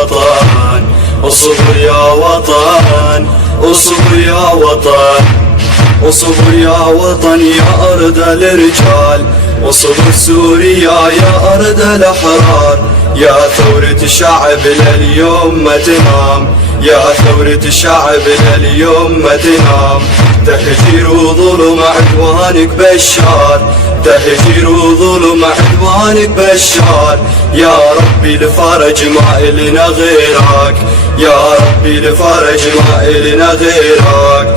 وطن، اصبر يا وطن، اصبر يا وطن، اصبر يا وطن يا أرض الرجال، اصبر سوريا يا أرض الأحرار. يا ثورة شعبنا اليوم ما تنام، يا ثورة شعبنا اليوم ما تنام. تهجير وظلم عدوانك بشار، تهجير وظلم عدوانك بشار. يا ربي الفرج ما إلنا غيرك، يا ربي الفرج ما إلنا غيرك.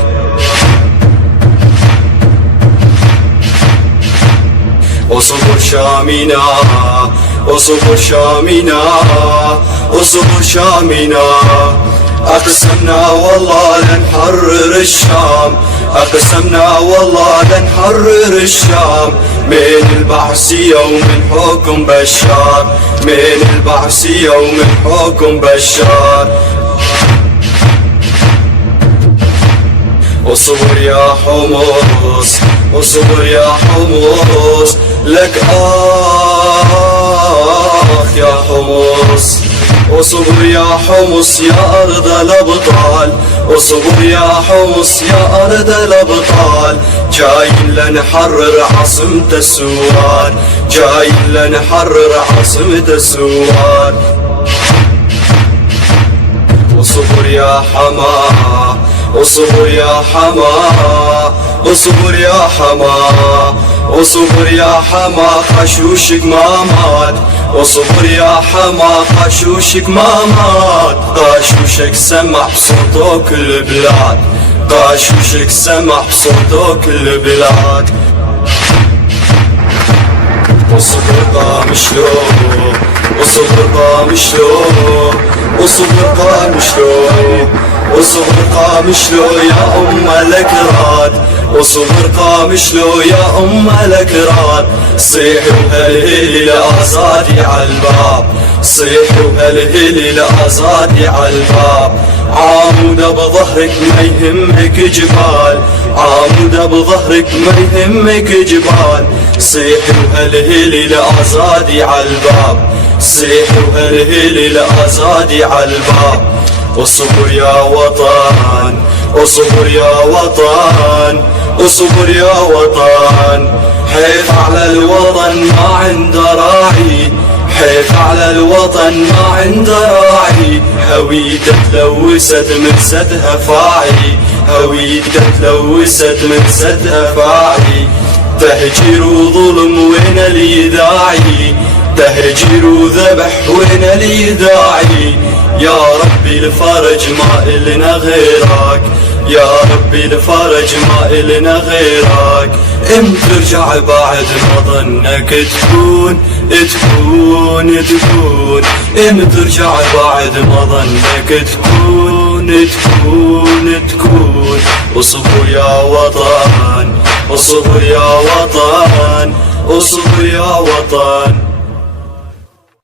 اصبر شامنا، اصبر شامنا، اصبر شامنا. اقسمنا والله لنحرر الشام، اقسمنا والله لنحرر الشام. من البعثية ومن حكم بشار، من البعثية ومن حكم بشار. اصبر يا حمص، اصبر يا حمص، لك يا حمص. اصبر يا حمص يا أرض الأبطال، اصبر يا حمص يا أرض الأبطال. جايين لنحرر عاصمة السوار، جايين لنحرر عاصمة السوار. اصبر يا حما، اصبر يا حما، اصبر يا حما، اصبر يا حما. خشوشك ما مات، اصبر يا حما، خشوشك ما مات. خشوشك سمع بصوته كل البلاد، خشوشك سمع بصوته كل البلاد. اصبر قام شلون، اصبر قام شلون، اصبر قام شلون، اصبر قام شلون يا أم الأكراد، اصبر قام شلون يا أم الأكراد. صيحي وهالهيلي لآزادي عالباب، صيحي وهالهيلي لآزادي عالباب. عامودة بظهرك ما يهمك جبال، عامودة بظهرك ما يهمك جبال. صيحي وهالهيلي لآزادي عالباب، صيحي وهالهيلي لآزادي عالباب. اصبر يا وطن، اصبر يا وطن، اصبر يا وطن. حيف على الوطن ما عنده راعي، حيف على الوطن ما عنده راعي. هويته تلوثت من سدها فاعي، هويته تلوثت من سدها فاعي. تهجير وظلم وين اللي داعي، تهجير وذبح وين اللي داعي. يا ربي الفرج ما إلنا غيرك، يا ربي الفرج ما إلنا غيرك. امتى ترجع بعد ما ظنك تكون، تكون تكون. امتى ترجع بعد ما ظنك تكون، تكون تكون. اصبر يا وطن، اصبر يا وطن، اصبر يا وطن.